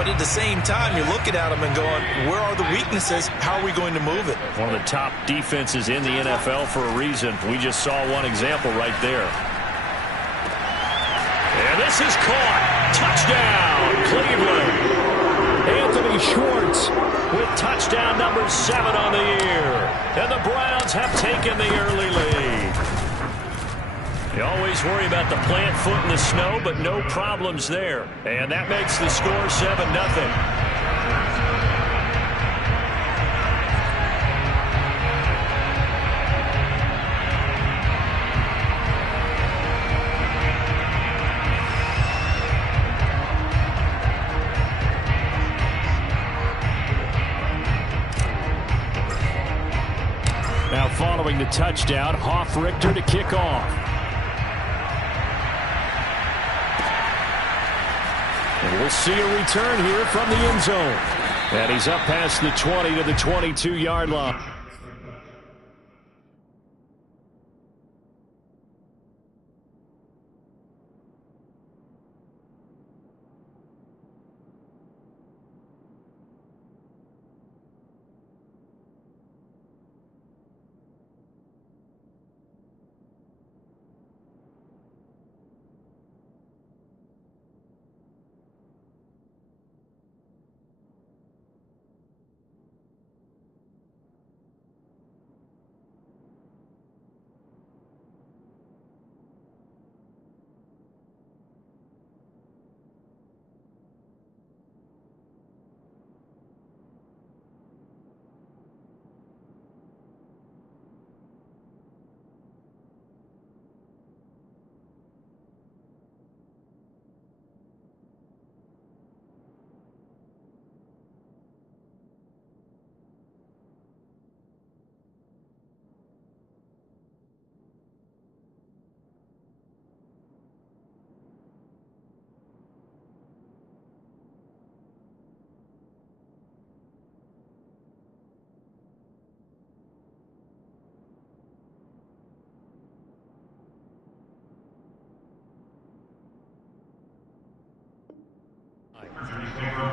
but at the same time, you're looking at them and going, where are the weaknesses? How are we going to move it? One of the top defenses in the NFL for a reason. We just saw one example right there. And this is caught. Touchdown, Cleveland. Anthony Schwartz with touchdown number 7 on the year. And the Browns have taken the early lead. You always worry about the plant foot in the snow, but no problems there. And that makes the score 7-0. Now following the touchdown, Hoff-Richter to kick off. And we'll see a return here from the end zone. And he's up past the 20 to the 22-yard line.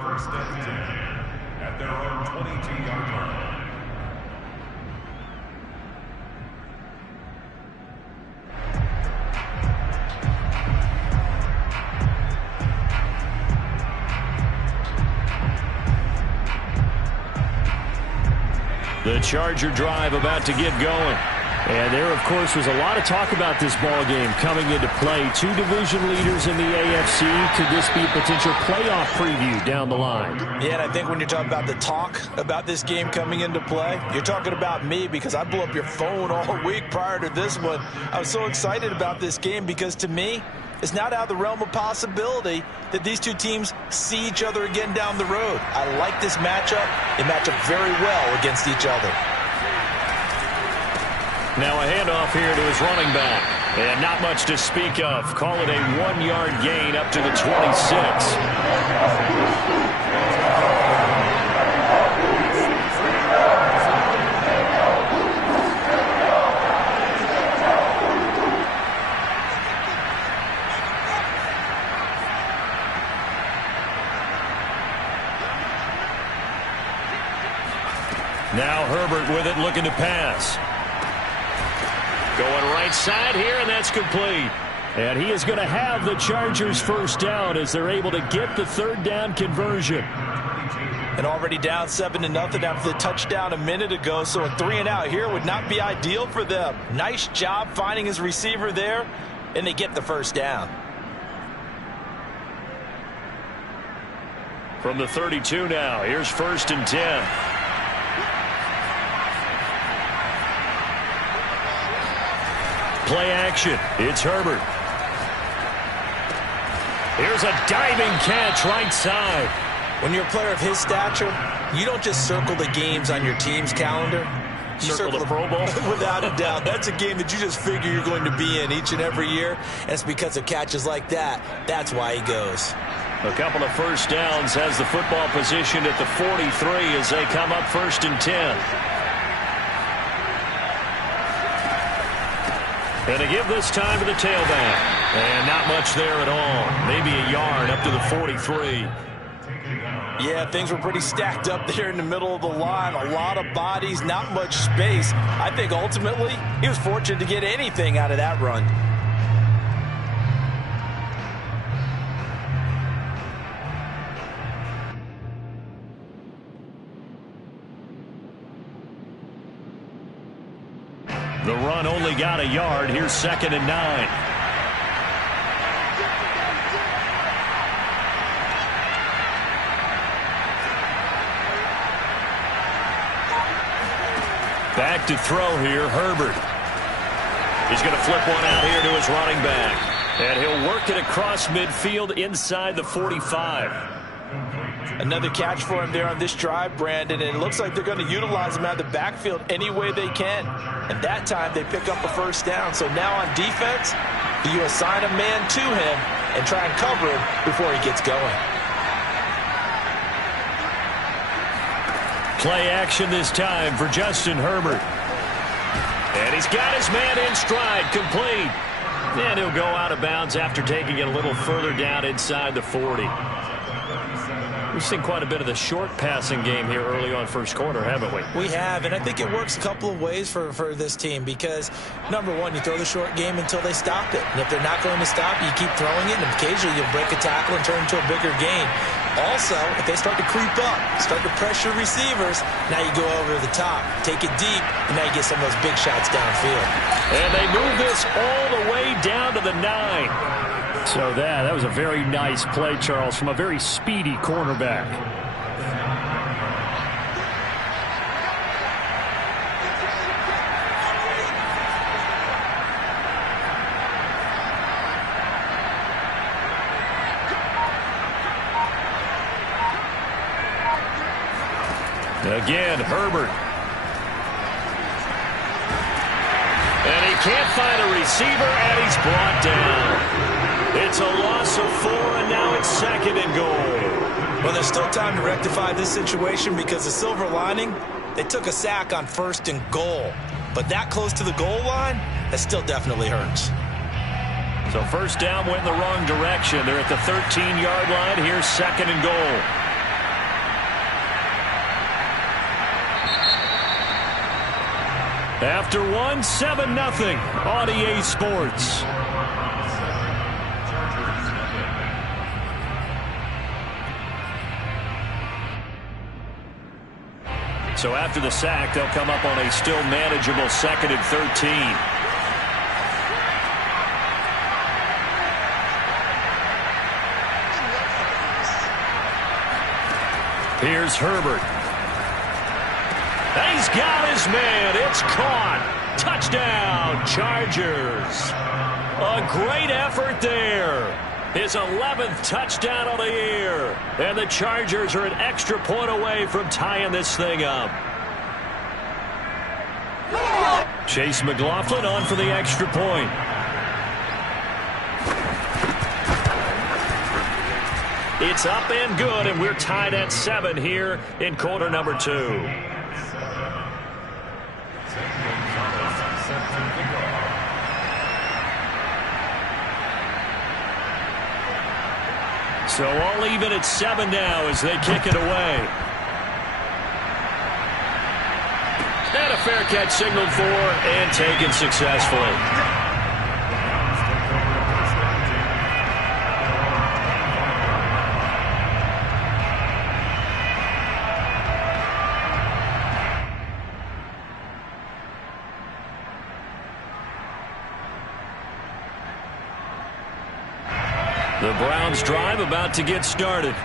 First and 10 at their own 22-yard line. The Charger drive about to get going. And there, of course, was a lot of talk about this ball game coming into play. Two division leaders in the AFC. Could this be a potential playoff preview down the line? Yeah, and I think when you're talking about the talk about this game coming into play, you're talking about me because I blew up your phone all week prior to this one. I was so excited about this game because, to me, it's not out of the realm of possibility that these two teams see each other again down the road. I like this matchup. They match up very well against each other. Now a handoff here to his running back. And not much to speak of. Call it a 1-yard gain up to the 26. Now Herbert with it, looking to pass. Going right side here, and that's complete. And he is going to have the Chargers first down as they're able to get the third down conversion. And already down 7-0 after the touchdown a minute ago, so a 3-and-out here would not be ideal for them. Nice job finding his receiver there, and they get the first down. From the 32 now, here's 1st and 10. Play action. It's Herbert. Here's a diving catch right side. When you're a player of his stature, you don't just circle the games on your team's calendar. You circle the Pro Bowl? Without a doubt. That's a game that you just figure you're going to be in each and every year. And it's because of catches like that. That's why he goes. A couple of first downs, has the football position at the 43 as they come up 1st and 10. And to give this time to the tailback. And not much there at all. Maybe a yard up to the 43. Yeah, things were pretty stacked up there in the middle of the line. A lot of bodies, not much space. I think ultimately he was fortunate to get anything out of that run. The run only got a yard. Here's 2nd and 9. Back to throw here, Herbert. He's going to flip one out here to his running back. And he'll work it across midfield inside the 45. Another catch for him there on this drive, Brandon, and it looks like they're going to utilize him out of the backfield any way they can. And that time they pick up a first down. So now on defense, do you assign a man to him and try and cover him before he gets going? Play action this time for Justin Herbert. And he's got his man in stride, complete. And he'll go out of bounds after taking it a little further down inside the 40. We've seen quite a bit of the short passing game here early on first quarter, haven't we? We have, and I think it works a couple of ways for this team because, number one, you throw the short game until they stop it. And if they're not going to stop you, keep throwing it, and occasionally you'll break a tackle and turn into a bigger gain. Also, if they start to creep up, start to pressure receivers, now you go over the top, take it deep, and now you get some of those big shots downfield. And they move this all the way down to the 9. So that was a very nice play, Charles, from a very speedy cornerback. Again, Herbert. And he can't find a receiver, and he's brought down. It's a loss of 4, and now it's 2nd and goal. Well, there's still time to rectify this situation because the silver lining, they took a sack on 1st and goal. But that close to the goal line, that still definitely hurts. So first down went in the wrong direction. They're at the 13-yard line. Here's 2nd and goal. After one, 7-0 on EA Sports. So after the sack, they'll come up on a still manageable 2nd and 13. Here's Herbert. He's got his man. It's caught. Touchdown, Chargers. A great effort there. His 11th touchdown of the year. And the Chargers are an extra point away from tying this thing up. Chase McLaughlin on for the extra point. It's up and good, and we're tied at 7 here in quarter number 2. So all even at 7 now as they kick it away. And a fair catch signaled for and taken successfully. The Browns drive about to get started.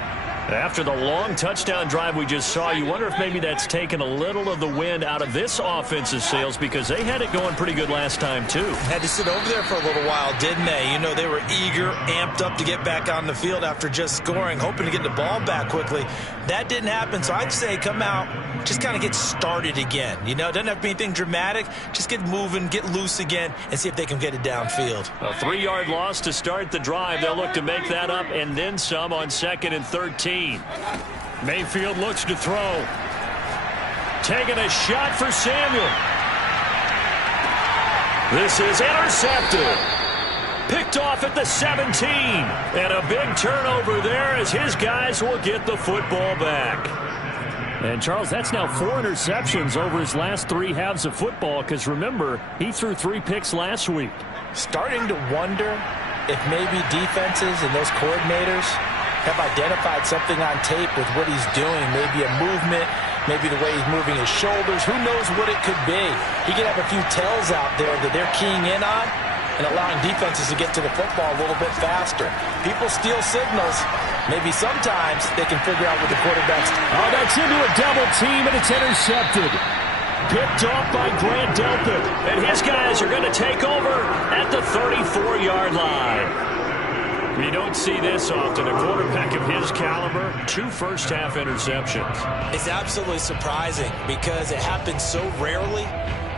After the long touchdown drive we just saw, you wonder if maybe that's taken a little of the wind out of this offense's sails because they had it going pretty good last time, too. Had to sit over there for a little while, didn't they? You know, they were eager, amped up to get back on the field after just scoring, hoping to get the ball back quickly. That didn't happen, so I'd say come out, just kind of get started again. You know, it doesn't have to be anything dramatic. Just get moving, get loose again, and see if they can get it downfield. A 3-yard loss to start the drive. They'll look to make that up and then some on 2nd and 13. Mayfield looks to throw. Taking a shot for Samuel. This is intercepted. Picked off at the 17. And a big turnover there as his guys will get the football back. And, Charles, that's now 4 interceptions over his last 3 halves of football because, remember, he threw 3 picks last week. Starting to wonder if maybe defenses and those coordinators have identified something on tape with what he's doing. Maybe a movement, maybe the way he's moving his shoulders. Who knows what it could be? He could have a few tells out there that they're keying in on and allowing defenses to get to the football a little bit faster. People steal signals. Maybe sometimes they can figure out what the quarterback's doing. Oh, that's into a double team, and it's intercepted. Picked off by Grant Delpit. And his guys are going to take over at the 34-yard line. You don't see this often. A quarterback of his caliber, 2 first-half interceptions. It's absolutely surprising because it happens so rarely.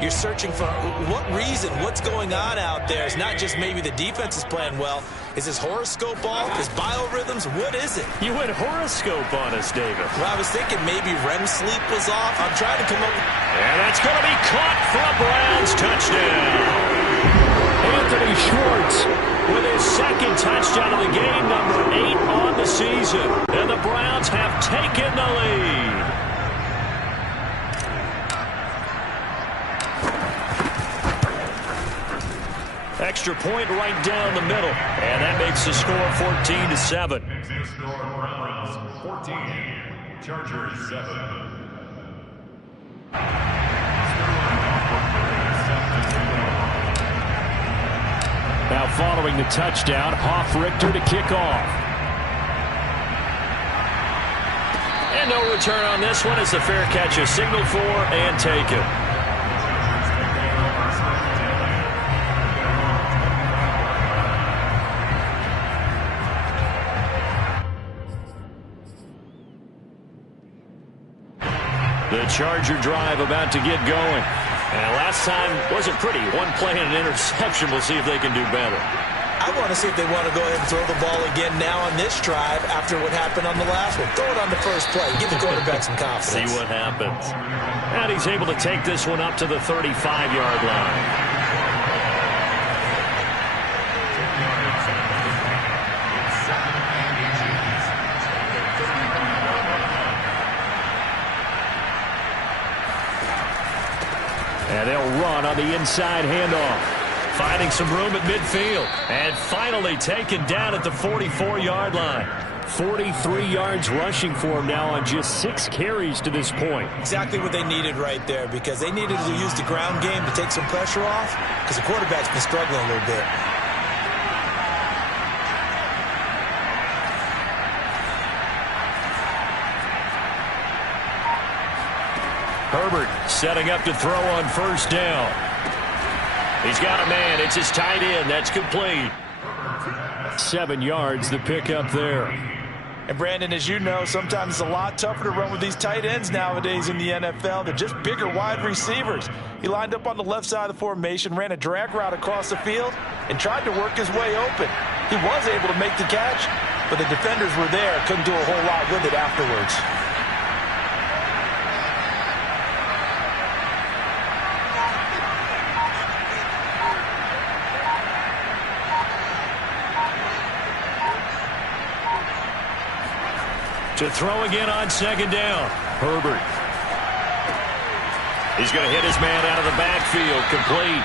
You're searching for what reason, what's going on out there. It's not just maybe the defense is playing well. Is his horoscope off? His biorhythms? What is it? You went horoscope on us, David. Well, I was thinking maybe REM sleep was off. I'm trying to come up. And that's going to be caught for a Browns touchdown. Anthony Schwartz with his second touchdown of the game, number 8 on the season. And the Browns have taken the lead. Extra point right down the middle. And that makes the score 14-7. Makes the score Browns 14, Chargers 7. Now following the touchdown, Hoff-Richter to kick off. And no return on this one as the fair catch is signaled for and taken. The Charger drive about to get going. And last time wasn't pretty. One play and an interception. We'll see if they can do better. I want to see if they want to go ahead and throw the ball again now on this drive after what happened on the last one. Throw it on the first play. Give the quarterback some confidence. See what happens. And he's able to take this one up to the 35-yard line. And they'll run on the inside handoff. Finding some room at midfield. And finally taken down at the 44-yard line. 43 yards rushing for him now on just 6 carries to this point. Exactly what they needed right there because they needed to use the ground game to take some pressure off because the quarterback's been struggling a little bit. Herbert setting up to throw on first down. He's got a man. It's his tight end. That's complete. 7 yards the pick up there. And, Brandon, as you know, sometimes it's a lot tougher to run with these tight ends nowadays in the NFL. They're just bigger wide receivers. He lined up on the left side of the formation, ran a drag route across the field, and tried to work his way open. He was able to make the catch, but the defenders were there. Couldn't do a whole lot with it afterwards. To throw again on second down. Herbert. He's going to hit his man out of the backfield. Complete.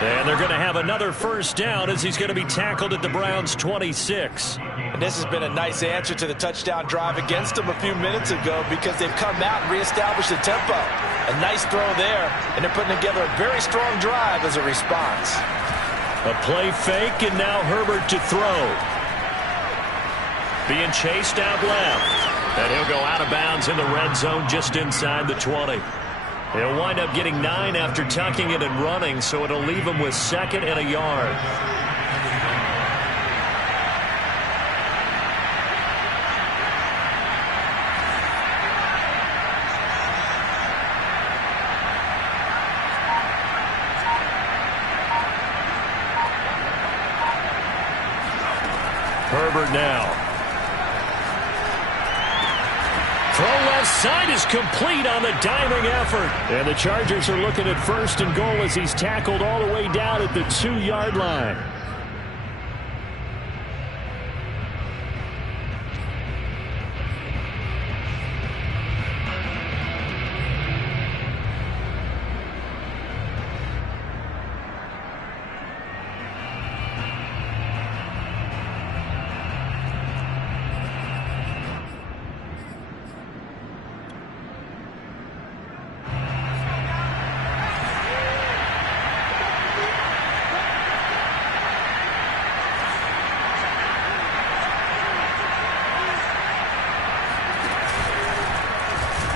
And they're going to have another first down as he's going to be tackled at the Browns' 26. And this has been a nice answer to the touchdown drive against them a few minutes ago because they've come out and reestablished the tempo. A nice throw there, and they're putting together a very strong drive as a response. A play fake, and now Herbert to throw. Being chased out left. And he'll go out of bounds in the red zone just inside the 20. He'll wind up getting 9 after tucking it and running, so it'll leave him with 2nd and a yard. Herbert now. Throw left side is complete on the diving effort. And the Chargers are looking at 1st and goal as he's tackled all the way down at the 2-yard line.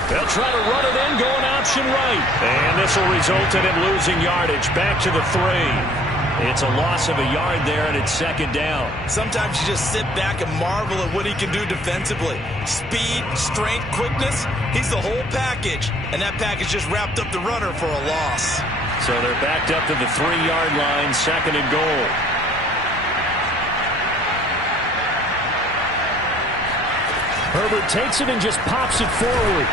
They'll try to run it in, going option right. And this will result in him losing yardage. Back to the 3. It's a loss of a yard there, and it's second down. Sometimes you just sit back and marvel at what he can do defensively. Speed, strength, quickness, he's the whole package. And that package just wrapped up the runner for a loss. So they're backed up to the 3-yard line, second and goal. Herbert takes it and just pops it forward.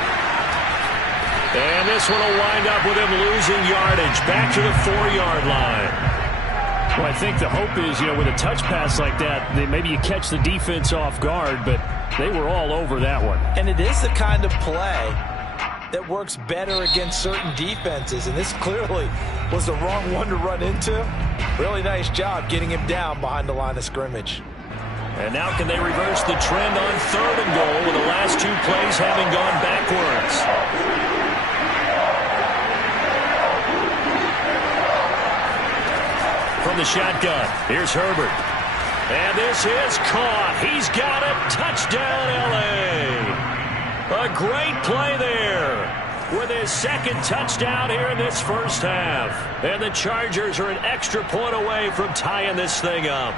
And this one will wind up with him losing yardage, back to the 4-yard line. Well, I think the hope is, with a touch pass like that, maybe you catch the defense off guard, but they were all over that one. And it is the kind of play that works better against certain defenses, and this clearly was the wrong one to run into. Really nice job getting him down behind the line of scrimmage. And now can they reverse the trend on 3rd and goal with the last 2 plays having gone backwards? From the shotgun, here's Herbert. And this is caught. He's got it. Touchdown, L.A. A great play there with his second touchdown here in this first half. And the Chargers are an extra point away from tying this thing up.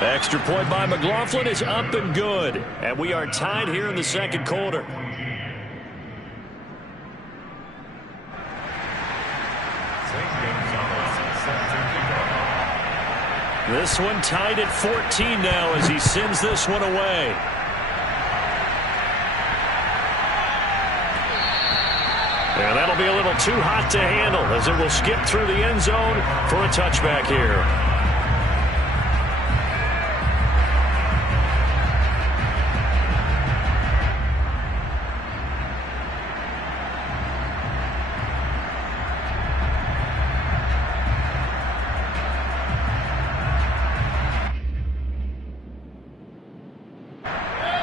Extra point by McLaughlin is up and good. And we are tied here in the second quarter. This one tied at 14 now as he sends this one away. And that'll be a little too hot to handle as it will skip through the end zone for a touchback here.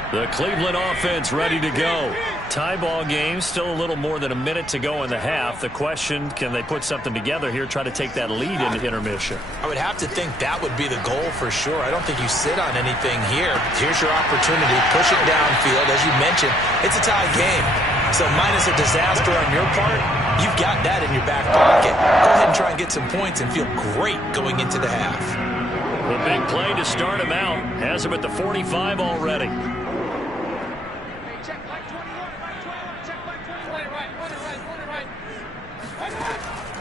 The Cleveland offense ready to go. Tie ball game, still a little more than a minute to go in the half. The question, can they put something together here, try to take that lead into intermission? I would have to think that would be the goal for sure. I don't think you sit on anything here. Here's your opportunity. Push it downfield. As you mentioned, it's a tie game. So minus a disaster on your part, you've got that in your back pocket. Go ahead and try and get some points and feel great going into the half. The big play to start him out. Has him at the 45 already.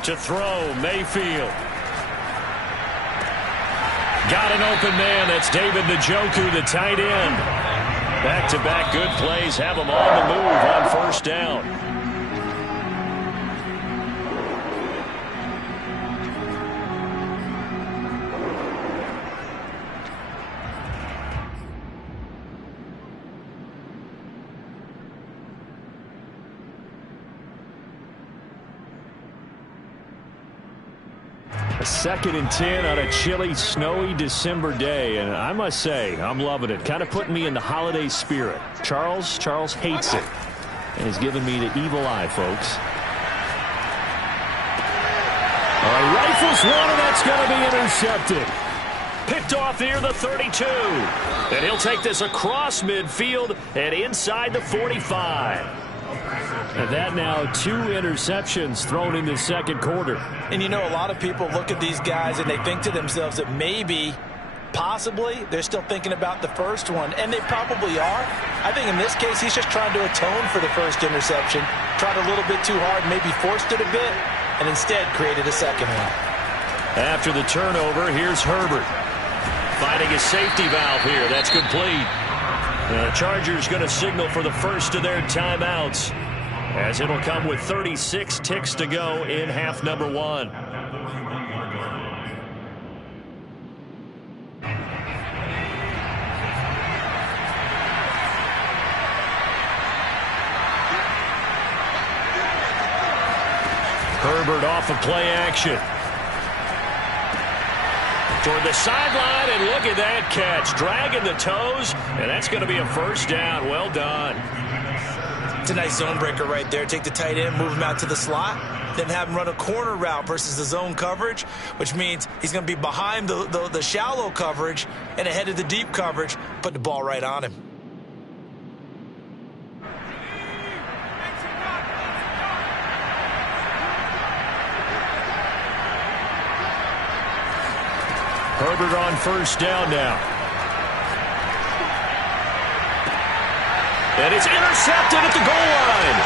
To throw, Mayfield. Got an open man. That's David Njoku, the tight end. Back-to-back good plays have him on the move on first down. A 2nd and 10 on a chilly, snowy December day, and I must say, I'm loving it. Kind of putting me in the holiday spirit. Charles hates it, and he's giving me the evil eye, folks. All right, rifles one, and that's going to be intercepted. Picked off near the 32. And he'll take this across midfield and inside the 45. And that now 2 interceptions thrown in the second quarter. And a lot of people look at these guys and they think to themselves that maybe, possibly, they're still thinking about the first one. And they probably are. I think in this case, he's just trying to atone for the first interception. Tried a little bit too hard, maybe forced it a bit, and instead created a second one. After the turnover, here's Herbert. Finding a safety valve here. That's complete. The Chargers going to signal for the first of their timeouts, as it'll come with 36 ticks to go in half number 1. Herbert off of play action. Toward the sideline, and look at that catch. Dragging the toes, and that's going to be a first down. Well done. It's a nice zone breaker right there. Take the tight end, move him out to the slot, then have him run a corner route versus the zone coverage, which means he's going to be behind the shallow coverage and ahead of the deep coverage. Put the ball right on him. Herbert on first down now. And it's intercepted at the goal line.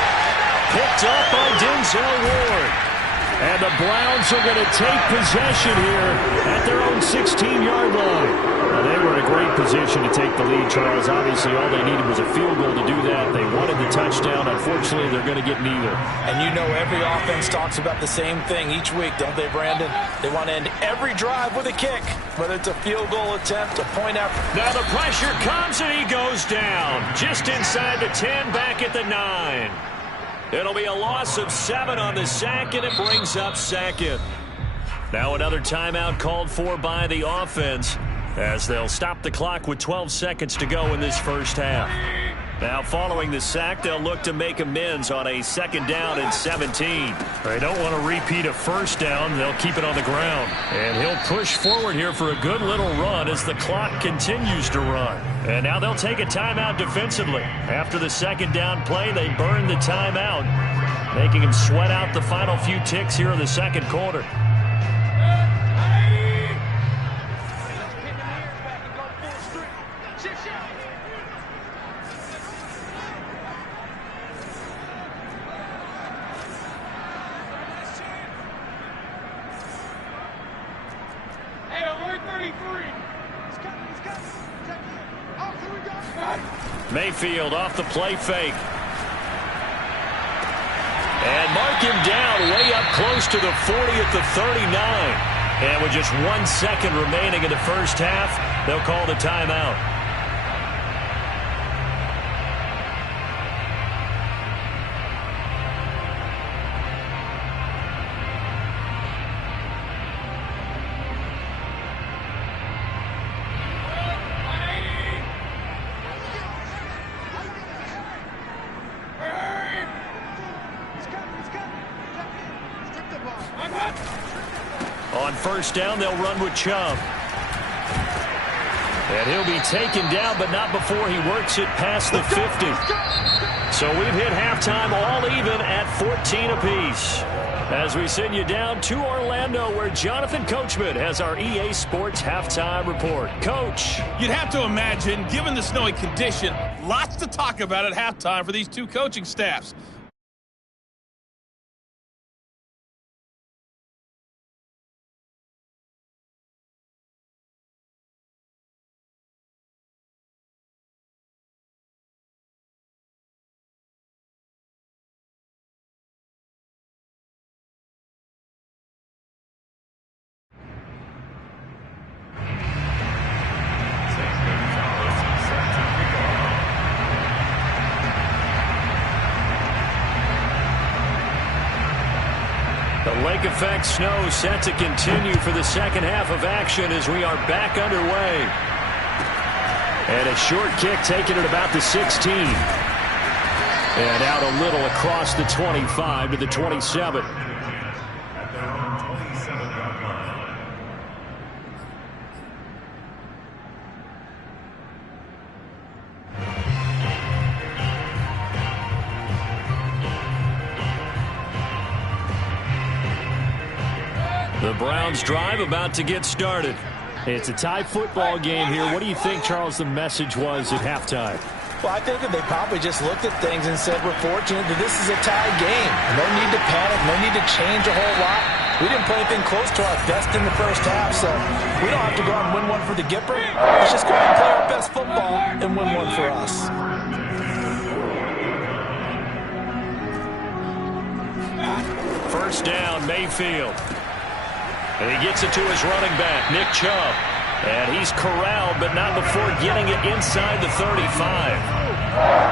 Picked up by Denzel Ward. And the Browns are going to take possession here at their own 16-yard line. Now, they were in a great position to take the lead, Charles. Obviously, all they needed was a field goal to do that. They wanted the touchdown. Unfortunately, they're going to get neither. And you know every offense talks about the same thing each week, don't they, Brandon? They want to end every drive with a kick, whether it's a field goal attempt, a point out. Now the pressure comes, and he goes down. Just inside the 10, back at the 9. It'll be a loss of 7 on the sack, and it brings up second. Now another timeout called for by the offense as they'll stop the clock with 12 seconds to go in this first half. Now following the sack, they'll look to make amends on a 2nd down and 17. They don't want to repeat a first down. They'll keep it on the ground. And he'll push forward here for a good little run as the clock continues to run. And now they'll take a timeout defensively. After the 2nd down play, they burn the timeout, making him sweat out the final few ticks here in the 2nd quarter. Mayfield off the play fake. And mark him down way up close to the 40 at the 39. And with just 1 second remaining in the first half, they'll call the timeout. On first down, they'll run with Chubb. And he'll be taken down, but not before he works it past the 50. So we've hit halftime all even at 14 apiece. As we send you down to Orlando, where Jonathan Coachman has our EA Sports halftime report. Coach. You'd have to imagine, given the snowy condition, lots to talk about at halftime for these two coaching staffs. The lake effect snow set to continue for the second half of action as we are back underway. And a short kick taken at about the 16. And out a little across the 25 to the 27. At their own 27-yard line. The Browns drive about to get started. It's a tie football game here. What do you think, Charles, the message was at halftime? Well, I think that they probably just looked at things and said, we're fortunate that this is a tie game. No need to panic, no need to change a whole lot. We didn't play anything close to our best in the first half, so we don't have to go out and win one for the Gipper. Let's just go out and play our best football and win one for us. First down, Mayfield. And he gets it to his running back, Nick Chubb. And he's corralled, but not before getting it inside the 35.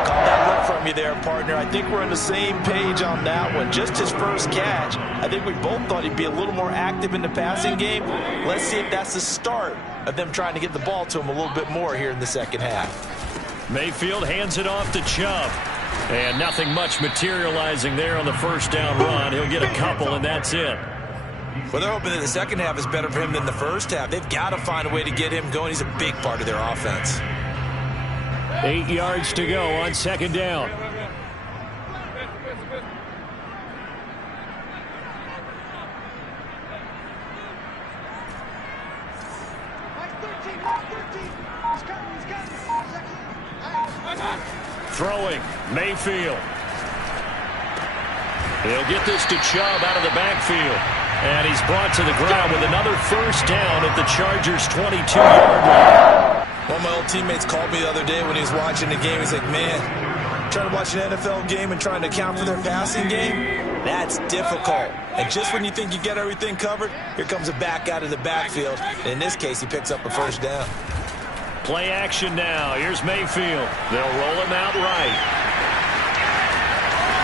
Caught that look from you there, partner. I think we're on the same page on that one. Just his first catch. I think we both thought he'd be a little more active in the passing game. Let's see if that's the start of them trying to get the ball to him a little bit more here in the second half. Mayfield hands it off to Chubb. And nothing much materializing there on the first down run. He'll get a couple, and that's it. Well, they're hoping that the second half is better for him than the first half. They've got to find a way to get him going. He's a big part of their offense. 8 yards to go on second down. Throwing, Mayfield. He'll get this to Chubb out of the backfield. And he's brought to the ground with another first down at the Chargers' 22-yard line. One of my old teammates called me the other day when he was watching the game. He's like, man, trying to watch an NFL game and trying to account for their passing game, that's difficult. And just when you think you get everything covered, here comes a back out of the backfield. And in this case, he picks up a first down. Play action now. Here's Mayfield. They'll roll him out right.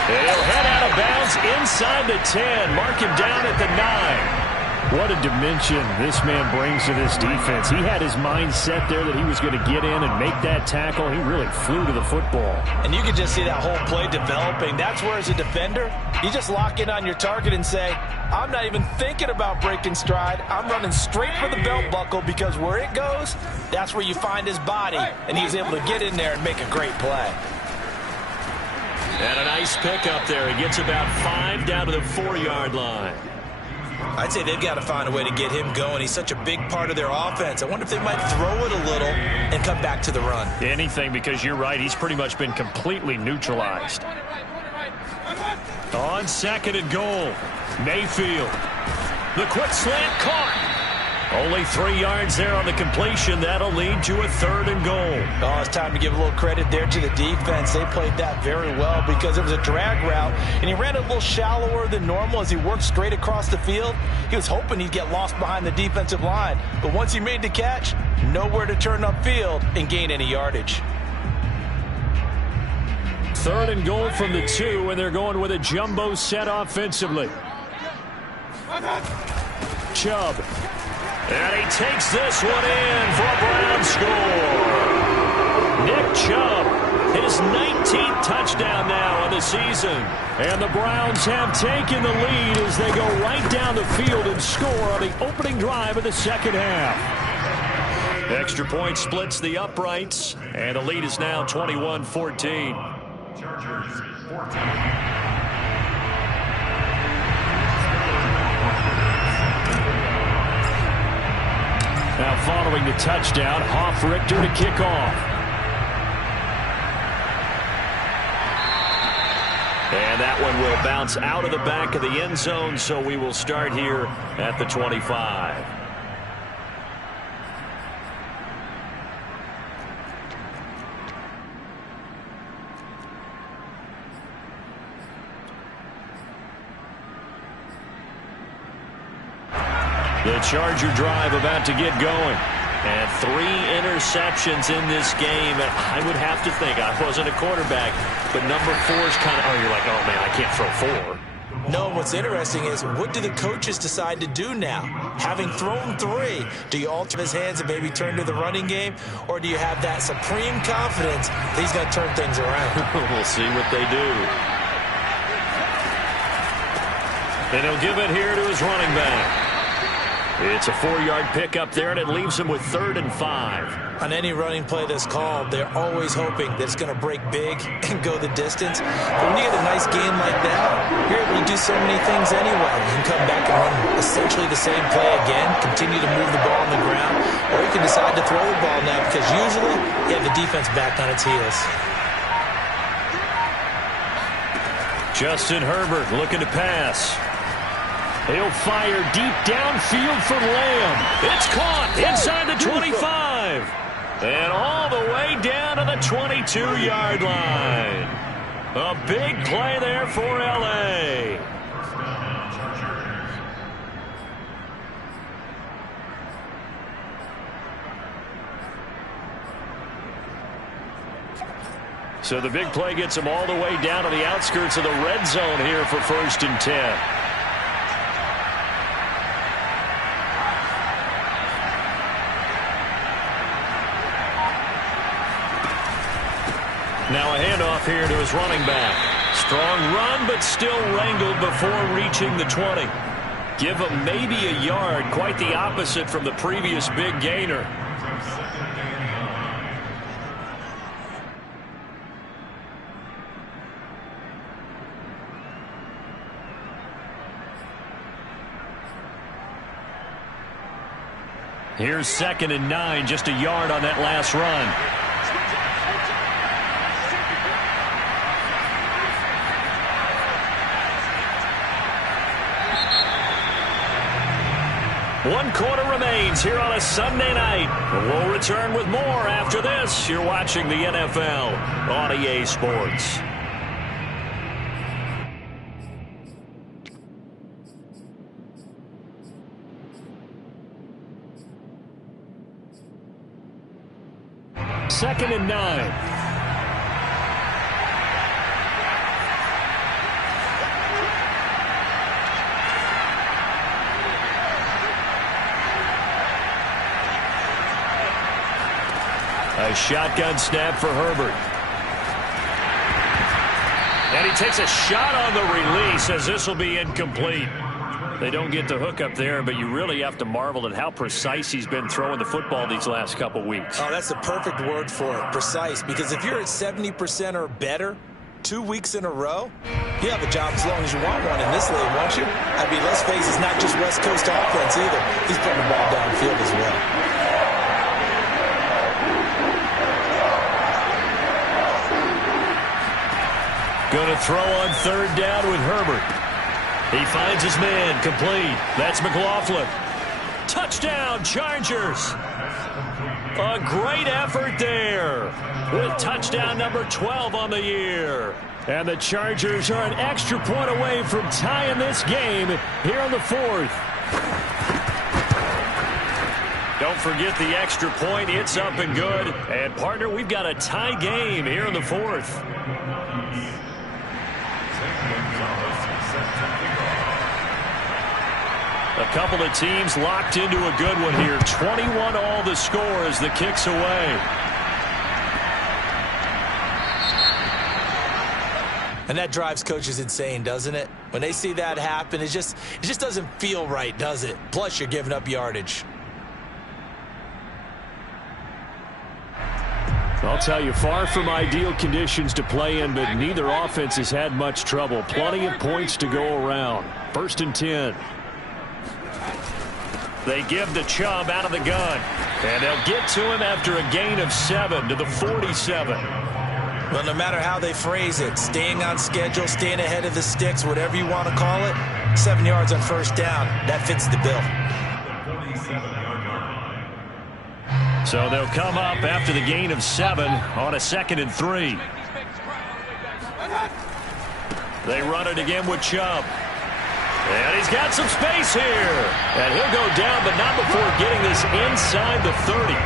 He'll head out of bounds inside the 10. Mark him down at the 9. What a dimension this man brings to this defense. He had his mind set there that he was going to get in and make that tackle. He really flew to the football. And you can just see that whole play developing. That's where, as a defender, you just lock in on your target and say, I'm not even thinking about breaking stride. I'm running straight for the belt buckle, because where it goes, that's where you find his body. And he was able to get in there and make a great play. And a nice pick up there. He gets about 5 down to the 4-yard line. I'd say they've got to find a way to get him going. He's such a big part of their offense. I wonder if they might throw it a little and come back to the run. Anything, because you're right. He's pretty much been completely neutralized. On 2nd and goal, Mayfield. The quick slant caught. Only 3 yards there on the completion. That'll lead to a 3rd and goal. Oh, it's time to give a little credit there to the defense. They played that very well, because it was a drag route, and he ran a little shallower than normal as he worked straight across the field. He was hoping he'd get lost behind the defensive line, but once he made the catch, nowhere to turn upfield and gain any yardage. 3rd and goal from the 2, and they're going with a jumbo set offensively. Chubb. And he takes this one in for a Brown score. Nick Chubb, his 19th touchdown now on the season. And the Browns have taken the lead as they go right down the field and score on the opening drive of the second half. Extra point splits the uprights, and the lead is now 21-14. Chargers 14. Now following the touchdown, Hoff-Richter to kick off. And that one will bounce out of the back of the end zone, so we will start here at the 25. The Charger drive about to get going. And 3 interceptions in this game. And I would have to think, I wasn't a quarterback, but number 4 is kind of, oh, you're like, oh, man, I can't throw 4. No, what's interesting is, what do the coaches decide to do now? Having thrown 3, do you alter his hands and maybe turn to the running game? Or do you have that supreme confidence that he's going to turn things around? We'll see what they do. And he'll give it here to his running back. It's a 4-yard pickup there, and it leaves him with 3rd and 5. On any running play that's called, they're always hoping that it's going to break big and go the distance. But when you get a nice gain like that, you're able to do so many things anyway. You can come back and run essentially the same play again, continue to move the ball on the ground, or you can decide to throw the ball now, because usually you have the defense back on its heels. Justin Herbert looking to pass. He'll fire deep downfield from Lamb. It's caught inside the 25. And all the way down to the 22-yard line. A big play there for L.A. So the big play gets him all the way down to the outskirts of the red zone here for 1st and 10. Now a handoff here to his running back. Strong run, but still wrangled before reaching the 20. Give him maybe a yard, quite the opposite from the previous big gainer. Here's 2nd and 9, just a yard on that last run. 1 quarter remains here on a Sunday night. We'll return with more after this. You're watching the NFL on EA Sports. Second and 9. A shotgun snap for Herbert. And he takes a shot on the release as this will be incomplete. They don't get the hook up there, but you really have to marvel at how precise he's been throwing the football these last couple weeks. Oh, that's the perfect word for it, precise. Because if you're at 70% or better 2 weeks in a row, you have a job as long as you want one in this league, won't you? I mean, let's face it, it's not just West Coast offense either. He's putting the ball downfield as well. Going to throw on third down with Herbert. He finds his man, complete. That's McLaughlin. Touchdown, Chargers. A great effort there with touchdown number 12 on the year. And the Chargers are an extra point away from tying this game here in the 4th. Don't forget the extra point. It's up and good. And, partner, we've got a tie game here in the 4th. A couple of teams locked into a good one here. 21 all the score as the kick's away. And that drives coaches insane, doesn't it? When they see that happen, it just doesn't feel right, does it? Plus, you're giving up yardage. I'll tell you, far from ideal conditions to play in, but neither offense has had much trouble. Plenty of points to go around. 1st and 10. They give the Chubb out of the gun. And they'll get to him after a gain of 7 to the 47. Well, no matter how they phrase it, staying on schedule, staying ahead of the sticks, whatever you want to call it, 7 yards on first down, that fits the bill. So they'll come up after the gain of 7 on a 2nd and 3. They run it again with Chubb. And he's got some space here. And he'll go down, but not before getting this inside the 30.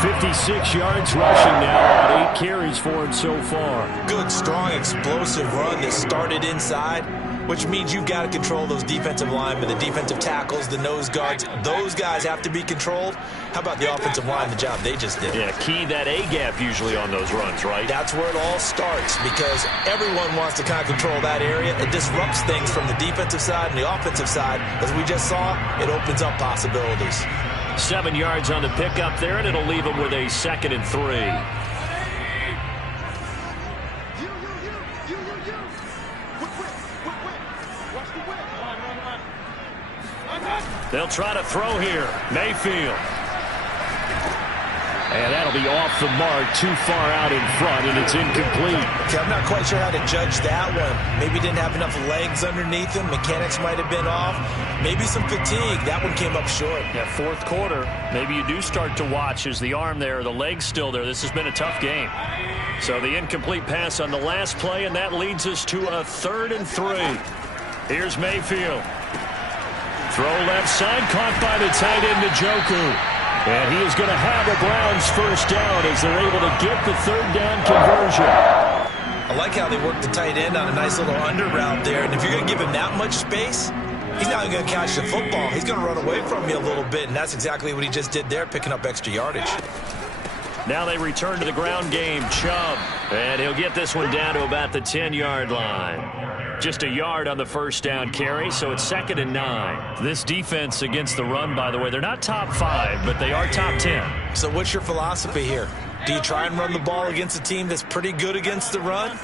56 yards rushing now. 8 carries for him so far. Good, strong, explosive run that started inside, which means you've got to control those defensive linemen, the defensive tackles, the nose guards. Those guys have to be controlled. How about the offensive line, the job they just did? Yeah, key that A-gap usually on those runs, right? That's where it all starts because everyone wants to kind of control that area. It disrupts things from the defensive side and the offensive side. As we just saw, it opens up possibilities. 7 yards on the pickup there, and it'll leave them with a 2nd and 3. They'll try to throw here. Mayfield. And that'll be off the mark, too far out in front, and it's incomplete. Okay, I'm not quite sure how to judge that one. Maybe didn't have enough legs underneath him. Mechanics might have been off. Maybe some fatigue. That one came up short. Yeah, 4th quarter. Maybe you do start to watch as the arm there, the leg's still there. This has been a tough game. So the incomplete pass on the last play, and that leads us to a 3rd and 3. Here's Mayfield. Throw left side, caught by the tight end, Njoku. And he is going to have the Browns first down as they're able to get the 3rd down conversion. I like how they work the tight end on a nice little under route there. And if you're going to give him that much space, he's not going to catch the football. He's going to run away from you a little bit, and that's exactly what he just did there, picking up extra yardage. Now they return to the ground game. Chubb. And he'll get this one down to about the 10-yard line. Just a yard on the first down carry, so it's 2nd and 9. This defense against the run, by the way, they're not top 5, but they are top 10. So what's your philosophy here? Do you try and run the ball against a team that's pretty good against the run?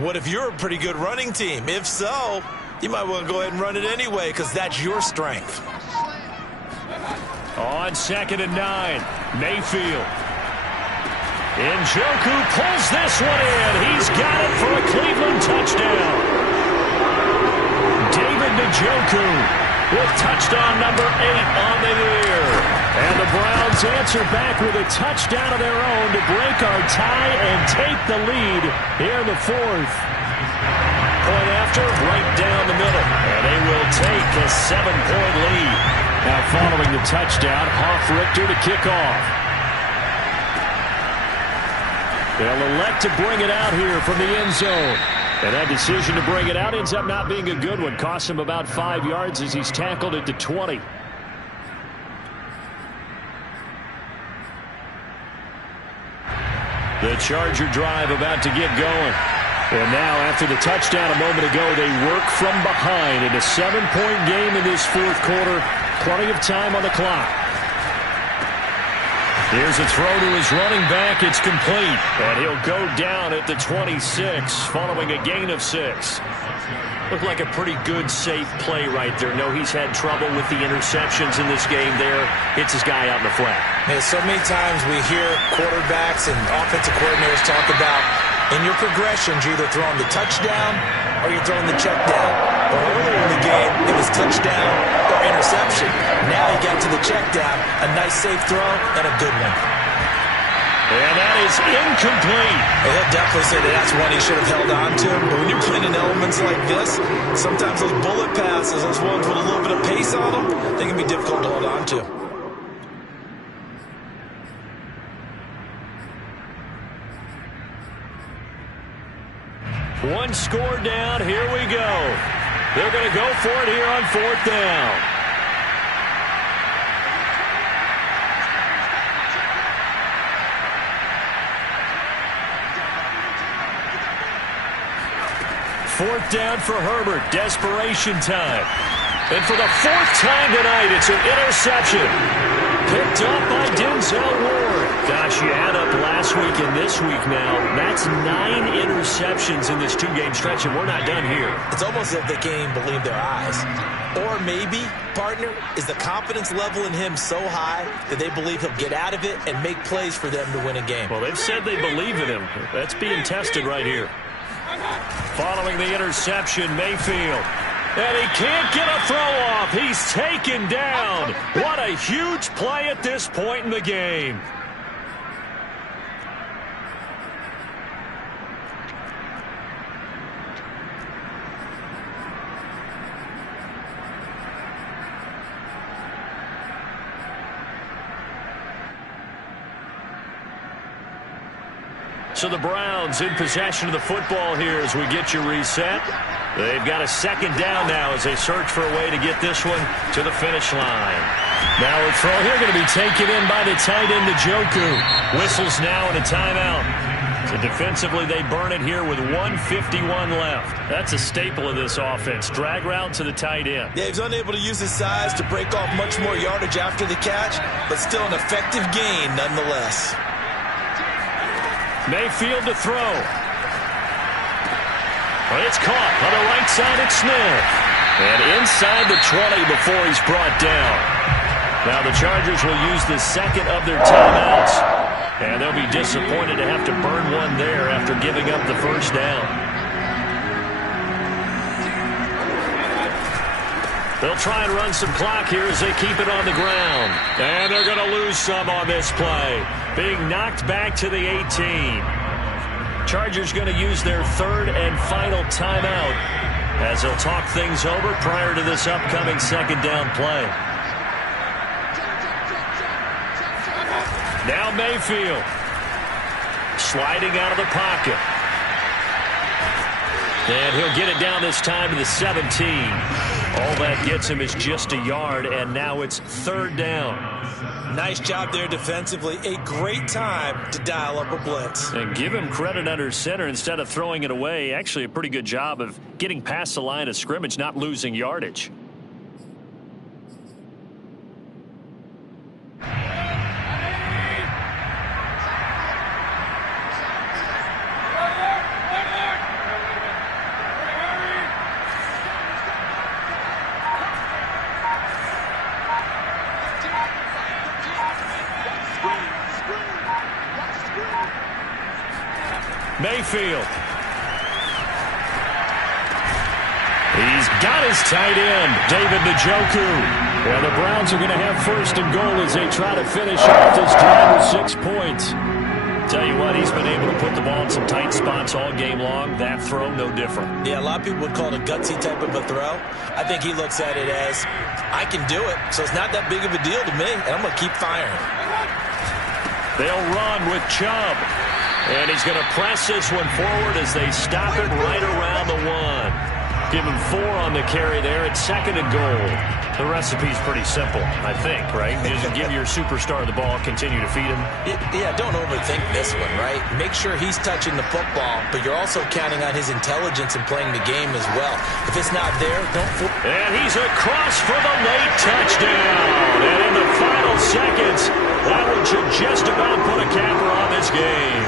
What if you're a pretty good running team? If so, you might want to go ahead and run it anyway because that's your strength. On 2nd and 9, Mayfield. Njoku pulls this one in. He's got it for a Cleveland touchdown. David Njoku with touchdown number 8 on the year. And the Browns answer back with a touchdown of their own to break our tie and take the lead here in the 4th. Point after, right down the middle. And they will take a 7-point lead. Now following the touchdown, Hoff-Richter to kick off. They'll elect to bring it out here from the end zone. And that decision to bring it out ends up not being a good one. Costs him about 5 yards as he's tackled it to 20. The Charger drive about to get going. And now, after the touchdown a moment ago, they work from behind in a 7-point game in this 4th quarter. Plenty of time on the clock. Here's a throw to his running back. It's complete. And he'll go down at the 26 following a gain of 6. Looked like a pretty good, safe play right there. No, he's had trouble with the interceptions in this game there. Hits his guy out in the flat. Man, so many times we hear quarterbacks and offensive coordinators talk about in your progressions, you're either throwing the touchdown or you're throwing the check down. But earlier in the game, it was touchdown or interception. Now he got to the check down. A nice, safe throw and a good one. And that is incomplete. Well, he'll definitely say that that's one he should have held on to. But when you're playing in elements like this, sometimes those bullet passes, those ones with a little bit of pace on them, they can be difficult to hold on to. One score down. Here we go. They're going to go for it here on 4th down. Fourth down for Herbert. Desperation time. And for the 4th time tonight, it's an interception. Picked up by Denzel Ward. Gosh, you add up last week and this week now. That's 9 interceptions in this 2-game stretch, and we're not done here. It's almost as if they can't even believe their eyes. Or maybe, partner, is the confidence level in him so high that they believe he'll get out of it and make plays for them to win a game. Well, they've said they believe in him. That's being tested right here. Following the interception, Mayfield. And he can't get a throw off. He's taken down. What a huge play at this point in the game. So the Browns in possession of the football here as we get you reset. They've got a 2nd down now as they search for a way to get this one to the finish line. Now a throw here going to be taken in by the tight end, Njoku. Whistles now and a timeout. So defensively they burn it here with 1:51 left. That's a staple of this offense. Drag route to the tight end. Yeah, he's unable to use his size to break off much more yardage after the catch, but still an effective gain nonetheless. Mayfield to throw. But it's caught on the right side at Smith. And inside the 20 before he's brought down. Now the Chargers will use the 2nd of their timeouts. And they'll be disappointed to have to burn one there after giving up the 1st down. They'll try and run some clock here as they keep it on the ground. And they're going to lose some on this play. Being knocked back to the 18. Chargers going to use their 3rd and final timeout as they'll talk things over prior to this upcoming 2nd down play. Now Mayfield sliding out of the pocket. And he'll get it down this time to the 17. All that gets him is just a yard, and now it's 3rd down. Nice job there defensively. A great time to dial up a blitz. And give him credit under center instead of throwing it away. Actually a pretty good job of getting past the line of scrimmage, not losing yardage. Mayfield. He's got his tight end, David Njoku. And the Browns are going to have first and goal as they try to finish off this drive with 6 points. Tell you what, he's been able to put the ball in some tight spots all game long. That throw, no different. Yeah, a lot of people would call it a gutsy type of a throw. I think he looks at it as, I can do it, so it's not that big of a deal to me, and I'm going to keep firing. They'll run with Chubb. And he's going to press this one forward as they stop it right around the 1. Give him 4 on the carry there at second and goal. The recipe's pretty simple, I think, right? Just give your superstar the ball, continue to feed him. Yeah, don't overthink this one, right? Make sure he's touching the football, but you're also counting on his intelligence in playing the game as well. If it's not there, don't... And he's across for the late touchdown. And in the final seconds, that one should just about put a capper on this game.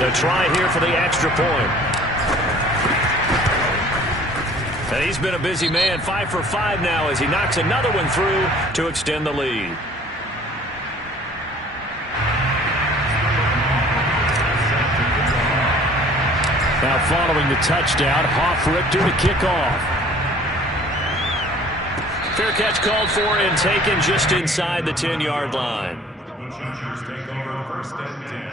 To try here for the extra point. And he's been a busy man, 5 for 5 now as he knocks another one through to extend the lead. Now following the touchdown, Hoff-Richter to kick off. Fair catch called for and taken just inside the 10-yard line. The Chargers take over first and 10.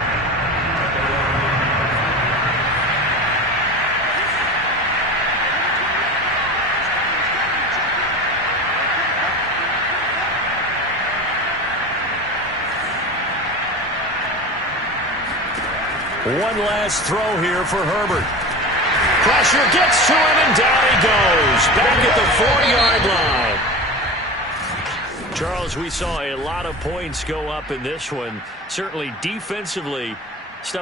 One last throw here for Herbert. Pressure gets to him, and down he goes. Back at the 4-yard line. Charles, we saw a lot of points go up in this one. Certainly defensively, stuff